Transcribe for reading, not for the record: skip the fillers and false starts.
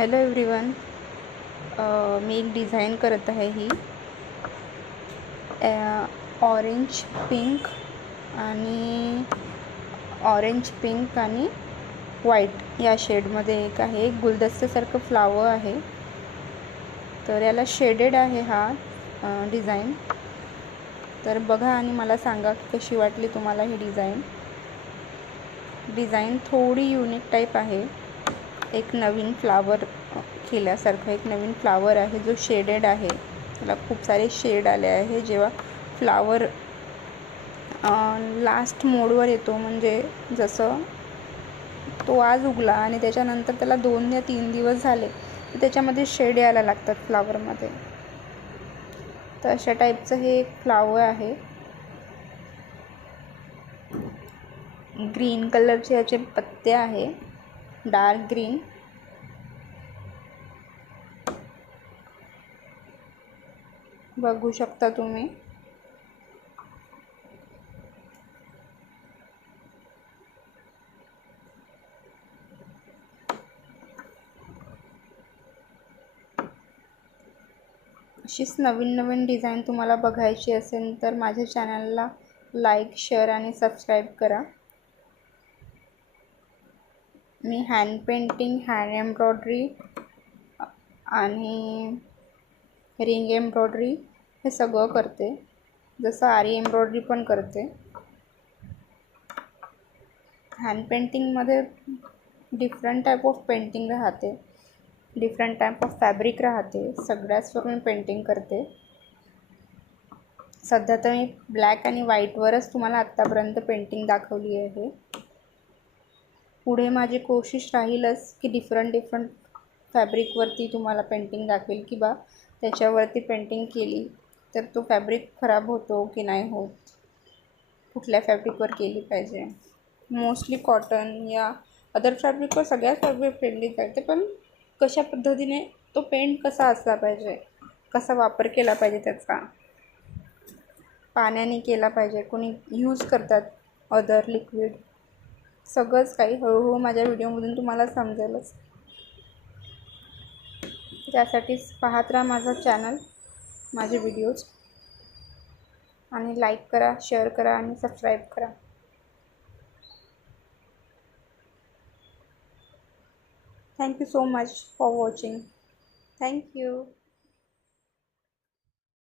Hello everyone. मी एक design करत आहे. ही ऑरेंज पिंक आणि व्हाईट या शेडमध्ये एक आहे. एक गुलदस्त्यासारखं फ्लावर आहे. तर याला शेडेड आहे हा डिझाईन. तर बघा आणि मला सांगा कशी वाटली तुम्हाला ही डिझाईन थोडी युनिक टाईप आहे. एक नवीन फ्लावर केल्यासारखं एक नवीन फ्लावर आहे जो शेडेड आहे. त्याला खूप सारे शेड आले आहे. जेव्हा फ्लावर लास्ट मोडवर येतो, म्हणजे जसं तो आज उगला आणि त्याच्यानंतर त्याला 2 या 3 दिवस झाले तर त्याच्यामध्ये शेड यायला लागतात फ्लावरमध्ये. तर अशा टाईपचं हे एक फ्लावर आहे. ग्रीन कलरचे याचे पत्ते आहे, डार्क ग्रीन. बघू शकता तुम्ही. अशीच नवीन डिझाईन तुम्हाला बघायची असेल तर माझ्या चॅनलला लाईक, शेअर आणि सबस्क्राईब करा. मी हँड पेंटिंग, हँड एम्ब्रॉयडरी आणि रिंग एम्ब्रॉयडरी हे सगळं करते. जसं आरी एम्ब्रॉयडरी पण करते. हँड पेंटिंगमध्ये डिफरंट टाईप ऑफ पेंटिंग राहते, डिफरंट टाईप ऑफ फॅब्रिक राहते. सगळ्याचवर मी पेंटिंग करते. सध्या तर मी ब्लॅक आणि व्हाईटवरच तुम्हाला आत्तापर्यंत पेंटिंग दाखवली आहे. पुढे माझी कोशिश राहीलच की डिफरंट फॅब्रिकवरती तुम्हाला पेंटिंग दाखवेल, की बा त्याच्यावरती पेंटिंग केली तर तो फॅब्रिक खराब होतो की नाही होत, कुठल्या फॅब्रिकवर केली पाहिजे. मोस्टली कॉटन या अदर फॅब्रिकवर सगळ्याच फॅब्रिक पेंटिंग करते, पण कशा पद्धतीने तो पेंट कसा असला पाहिजे, कसा वापर केला पाहिजे, त्याचा पाण्याने केला पाहिजे, कोणी यूज करतात अदर लिक्विड, सगळंच काही हळूहळू माझ्या व्हिडिओमधून तुम्हाला समजेलच. त्यासाठीच पाहत राहा माझा चॅनल, माझे व्हिडिओज, आणि लाईक करा, शेअर करा आणि सबस्क्राईब करा. Thank you so much for watching. Thank you.